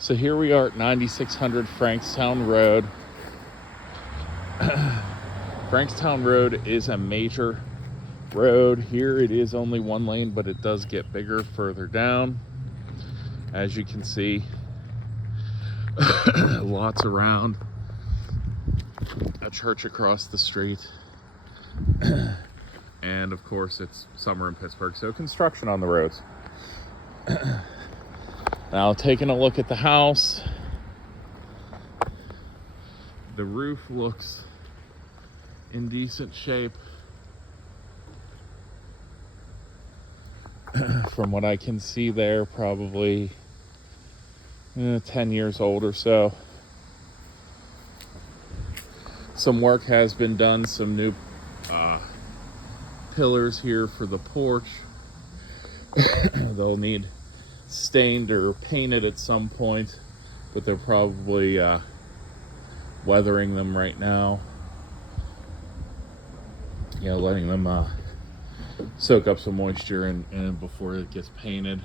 So here we are at 9600 Frankstown Road. Frankstown Road is a major road. Here it is only one lane, but it does get bigger further down. As you can see, lots around. A church across the street. And of course it's summer in Pittsburgh, so construction on the roads. Now taking a look at the house, the roof looks in decent shape. From what I can see there, probably 10 years old or so. Some work has been done, some new pillars here for the porch. They'll need stained or painted at some point, but they're probably weathering them right now. Letting them soak up some moisture and before it gets painted.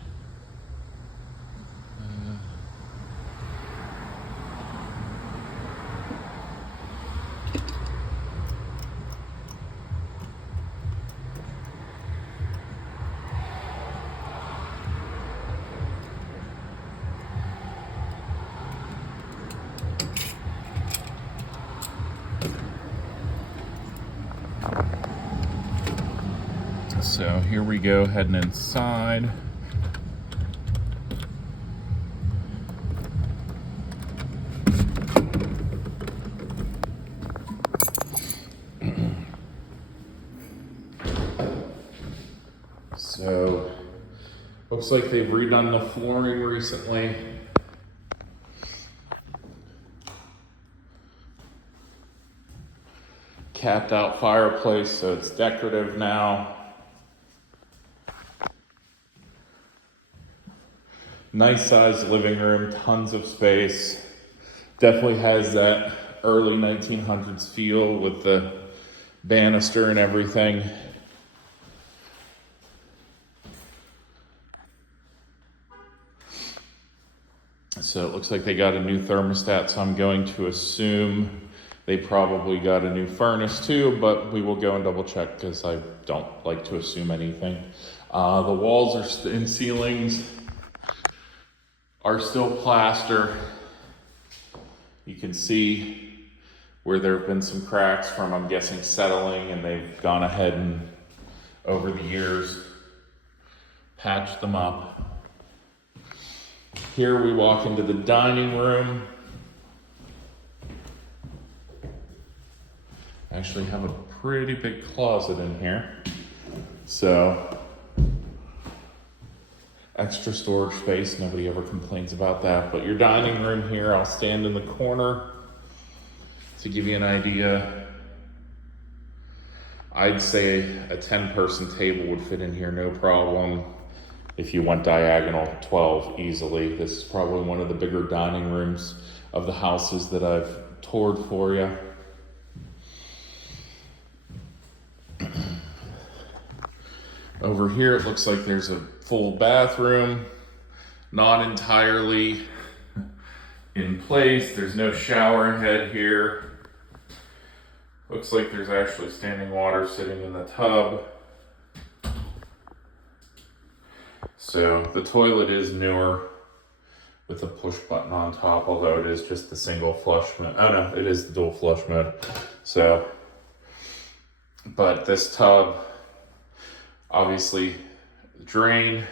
So here we go, heading inside. So looks like they've redone the flooring recently. Capped out fireplace, so it's decorative now. Nice sized living room, tons of space. Definitely has that early 1900s feel with the banister and everything. So it looks like they got a new thermostat, so I'm going to assume they probably got a new furnace too, but we will go and double check because I don't like to assume anything. The walls and ceilings are still plaster. You can see where there have been some cracks from, I'm guessing, settling, and they've gone ahead and over the years patched them up. Here we walk into the dining room. Actually have a pretty big closet in here. So extra storage space, nobody ever complains about that. But your dining room here, I'll stand in the corner to give you an idea. I'd say a 10-person table would fit in here no problem. If you went diagonal, 12 easily. This is probably one of the bigger dining rooms of the houses that I've toured for you. Over here, it looks like there's a full bathroom, not entirely in place. There's no shower head here. Looks like there's actually standing water sitting in the tub. So the toilet is newer with a push button on top, although it is just the single flush mode. Oh no, it is the dual flush mode. So, but this tub, obviously, drain.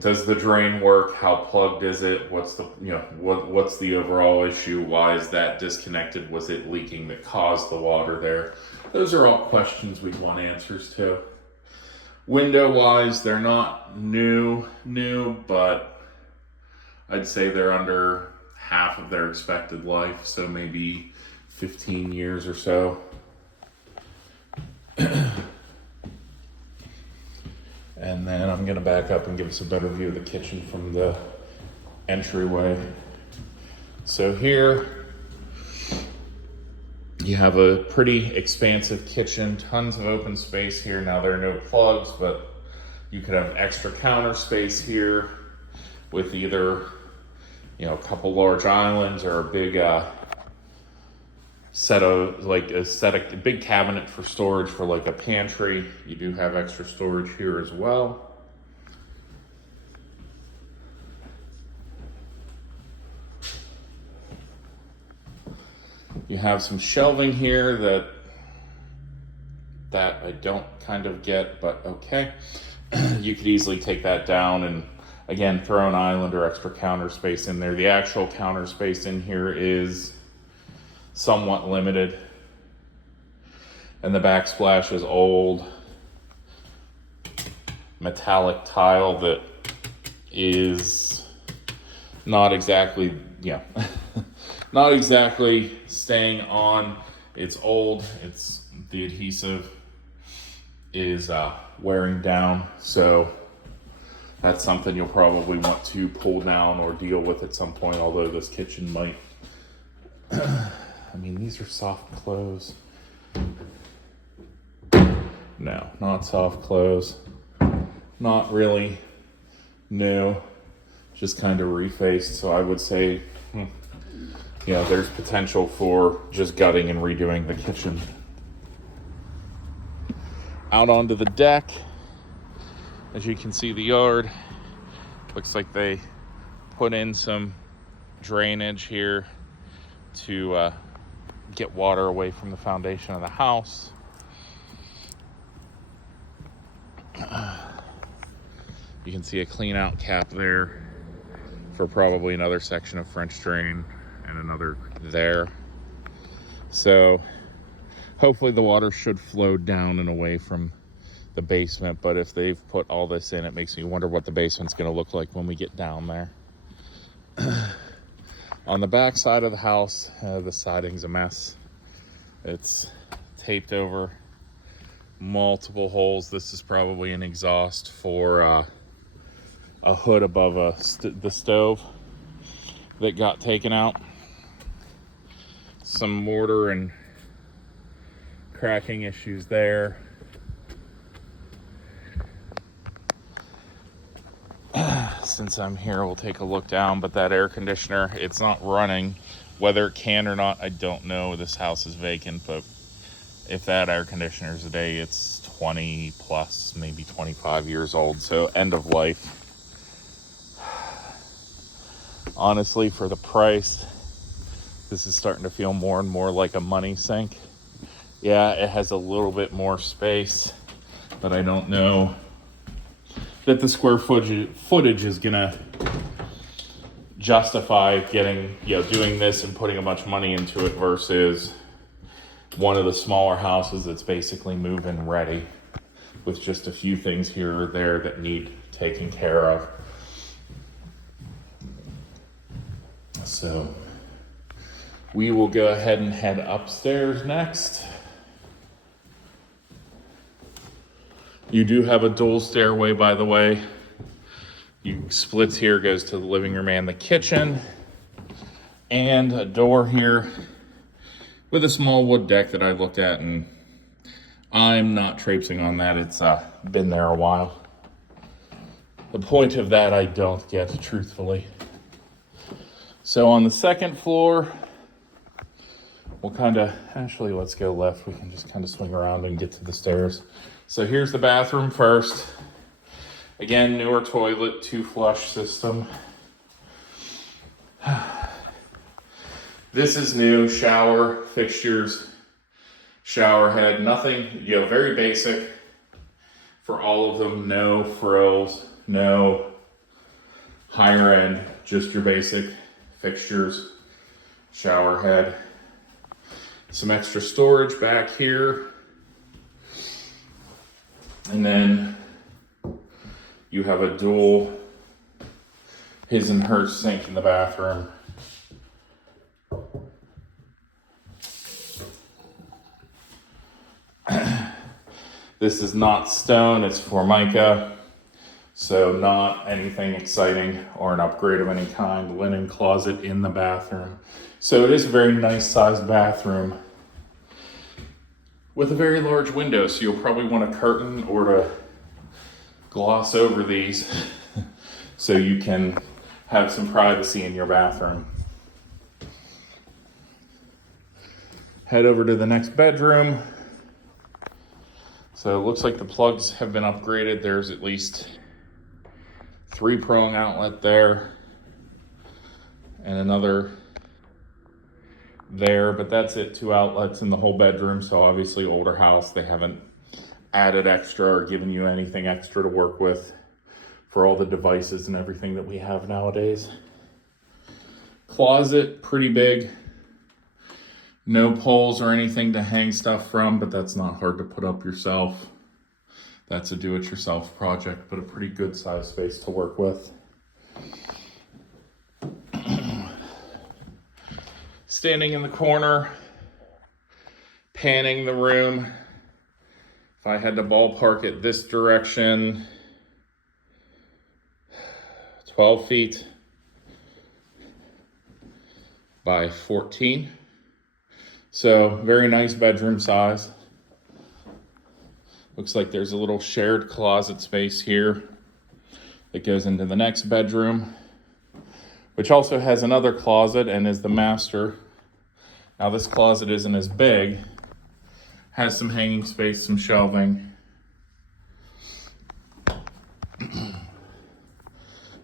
Does the drain work? How plugged is it? What's the what's the overall issue? Why is that disconnected? Was it leaking that caused the water there? Those are all questions we'd want answers to. Window wise, they're not new, but I'd say they're under half of their expected life, so maybe 15 years or so. And then I'm gonna back up and give us a better view of the kitchen from the entryway. So here you have a pretty expansive kitchen, tons of open space here. Now there are no plugs, but you could have extra counter space here with either you know, a couple large islands or a big a big cabinet for storage for like a pantry. You do have extra storage here as well. You have some shelving here that I don't kind of get, but okay. You could easily take that down and again throw an island or extra counter space in there. The actual counter space in here is somewhat limited, and the backsplash is old metallic tile that is not exactly, yeah, not exactly staying on. It's old. It's the adhesive is wearing down, so that's something you'll probably want to pull down or deal with at some point, although this kitchen might. I mean, these are soft close. No, not soft close. Not really new, just kind of refaced. So I would say, yeah, there's potential for just gutting and redoing the kitchen. Out onto the deck, as you can see, the yard looks like they put in some drainage here to get water away from the foundation of the house. You can see a clean out cap there for probably another section of French drain and another there. So hopefully the water should flow down and away from the basement, but if they've put all this in, it makes me wonder what the basement's going to look like when we get down there. On the back side of the house, the siding's a mess. It's taped over multiple holes. This is probably an exhaust for a hood above the stove that got taken out. Some mortar and cracking issues there. Since I'm here, we'll take a look down, but that air conditioner, it's not running. Whether it can or not, I don't know. This house is vacant, but if that air conditioner is a day, it's 20 plus, maybe 25 years old, so end of life. Honestly, for the price, this is starting to feel more and more like a money sink. Yeah, it has a little bit more space, but I don't know that the square footage is gonna justify getting, doing this and putting a bunch of money into it versus one of the smaller houses that's basically move-in ready with just a few things here or there that need taken care of. So we will go ahead and head upstairs next. You do have a dual stairway, by the way. You splits here, goes to the living room and the kitchen, and a door here with a small wood deck that I looked at, and I'm not traipsing on that. It's been there a while. The point of that I don't get, truthfully. So on the second floor, we'll actually let's go left. We can just kind of swing around and get to the stairs. So here's the bathroom first. Again, newer toilet, 2-flush system. This is new. Shower, fixtures, shower head, nothing, very basic for all of them. No frills, no higher end, just your basic fixtures, shower head. Some extra storage back here. And then you have a dual his and her sink in the bathroom. This is not stone, it's Formica, so not anything exciting or an upgrade of any kind. Linen closet in the bathroom. So it is a very nice sized bathroom with a very large window, so you'll probably want a curtain or to gloss over these so you can have some privacy in your bathroom. Head over to the next bedroom. So it looks like the plugs have been upgraded. There's at least 3 prong outlet there and another there, but that's it, 2 outlets in the whole bedroom. So obviously older house, they haven't added extra or given you anything extra to work with for all the devices and everything that we have nowadays. Closet, pretty big. No poles or anything to hang stuff from, but that's not hard to put up yourself. That's a do-it-yourself project, but a pretty good size space to work with. Standing in the corner, panning the room. If I had to ballpark it this direction, 12 feet by 14. So very nice bedroom size. Looks like there's a little shared closet space here that goes into the next bedroom, which also has another closet and is the master. Now this closet isn't as big, has some hanging space, some shelving.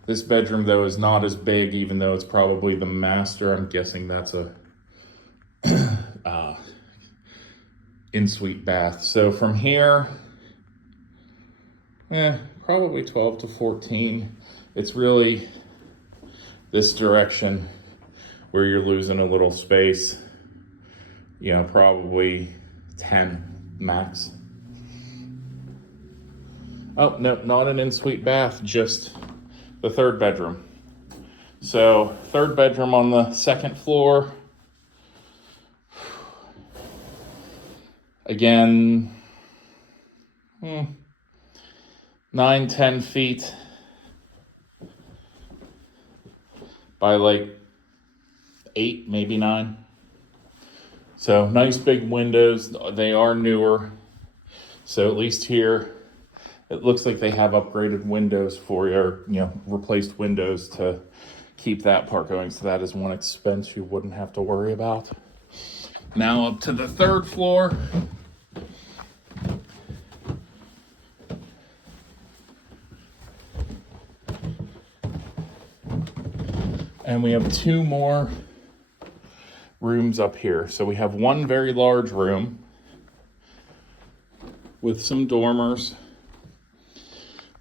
This bedroom though is not as big, even though it's probably the master. I'm guessing that's a in-suite bath. So from here, probably 12 to 14. It's really this direction where you're losing a little space. You know, probably 10 max. Oh, no, not an in-suite bath, just the 3rd bedroom. So 3rd bedroom on the 2nd floor. Again, 9-10 feet by like 8, maybe 9. So nice big windows. They are newer. So at least here, it looks like they have upgraded windows for you, or, you know, replaced windows to keep that part going. So that is one expense you wouldn't have to worry about. Now up to the 3rd floor. And we have 2 more rooms up here. So we have one very large room with some dormers.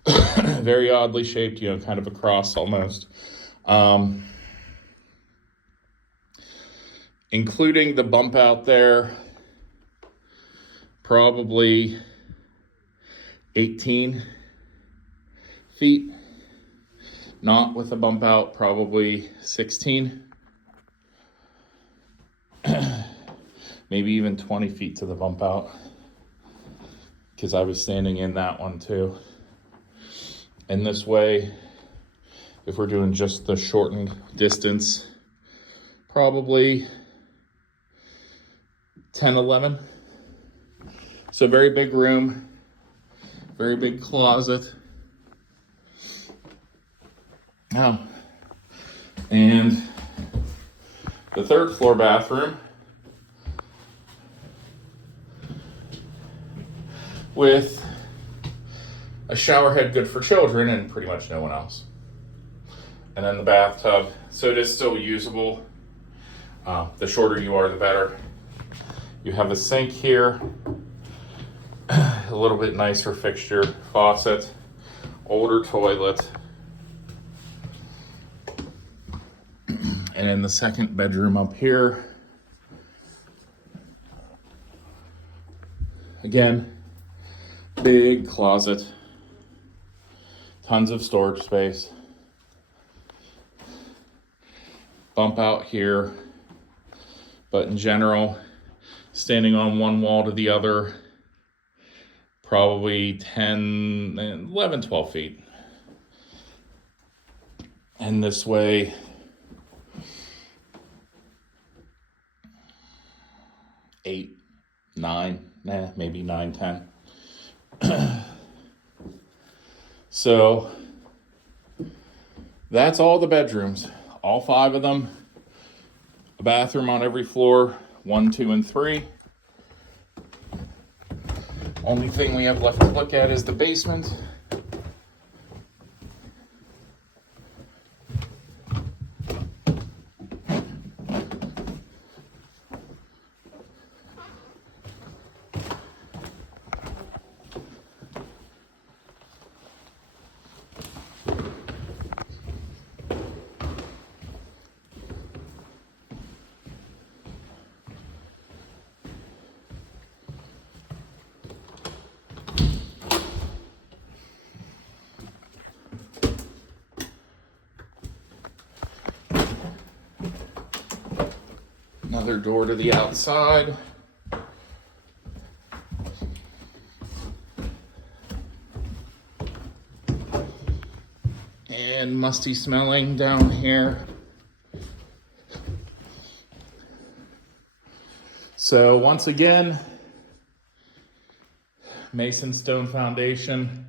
Very oddly shaped, you know, kind of a cross almost. Including the bump out there, probably 18 feet. Not with a bump out, probably 16. Maybe even 20 feet to the bump out, because I was standing in that one too. And this way, if we're doing just the shortened distance, probably 10, 11. So very big room, very big closet. Oh, and the 3rd floor bathroom with a shower head good for children and pretty much no one else. And then the bathtub, so it is still usable. The shorter you are, the better. You have a sink here, a little bit nicer fixture, faucet, older toilet. And in the 2nd bedroom up here, again, big closet, tons of storage space, bump out here, but in general, standing on one wall to the other, probably 10, 11, 12 feet. And this way, 8, 9, maybe 9, 10. So That's all the bedrooms, all 5 of them. A bathroom on every floor, 1, 2, and 3. Only thing we have left to look at is the basement. Another door to the outside. And musty smelling down here. So once again, mason stone foundation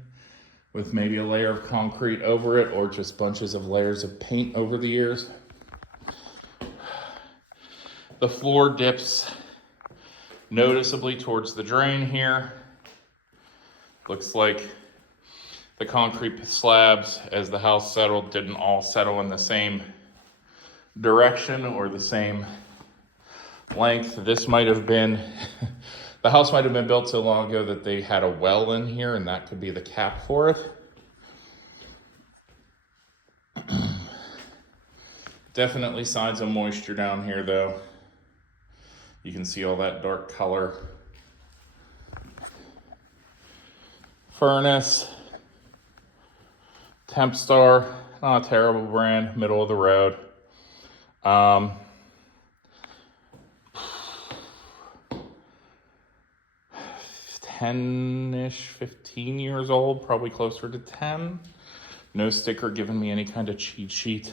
with maybe a layer of concrete over it or just bunches of layers of paint over the years. The floor dips noticeably towards the drain here. Looks like the concrete slabs, as the house settled, didn't all settle in the same direction or the same length. This might have been, the house might have been built so long ago that they had a well in here, and that could be the cap for it. Definitely signs of moisture down here though. You can see all that dark color. Furnace, Tempstar, not a terrible brand, middle of the road. 10-ish, 15 years old, probably closer to 10. No sticker giving me any kind of cheat sheet.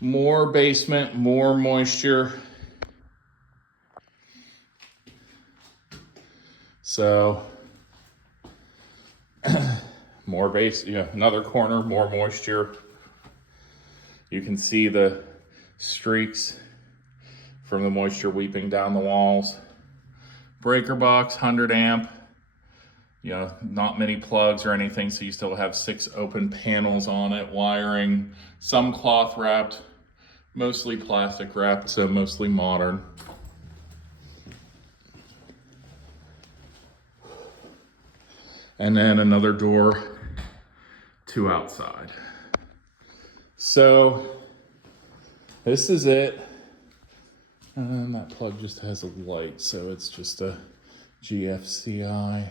More basement, more moisture. So, more base, another corner, more moisture. You can see the streaks from the moisture weeping down the walls. Breaker box, 100 amp. Not many plugs or anything, so you still have 6 open panels on it. Wiring, some cloth wrapped, mostly plastic wrapped, so mostly modern. And then another door to outside. So this is it. And that plug just has a light, so it's just a GFCI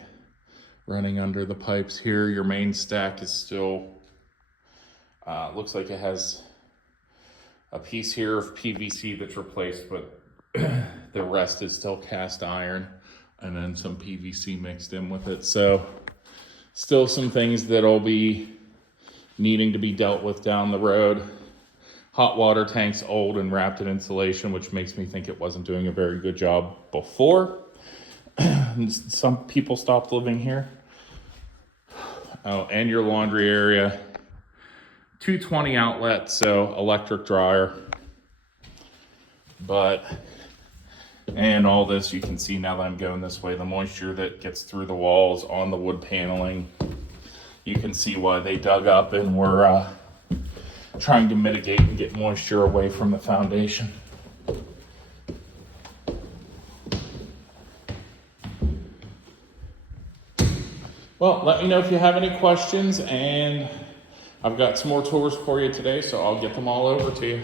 running under the pipes here. Your main stack is still, looks like it has a piece here of PVC that's replaced, but the rest is still cast iron and then some PVC mixed in with it. So still some things that'll be needing to be dealt with down the road. Hot water tank's old and wrapped in insulation, which makes me think it wasn't doing a very good job before. Some people stopped living here. Oh, and your laundry area. 220 outlet, so electric dryer. And all this, you can see now that I'm going this way, the moisture that gets through the walls on the wood paneling. You can see why they dug up and were trying to mitigate and get moisture away from the foundation. Well, let me know if you have any questions, and I've got some more tours for you today, so I'll get them all over to you.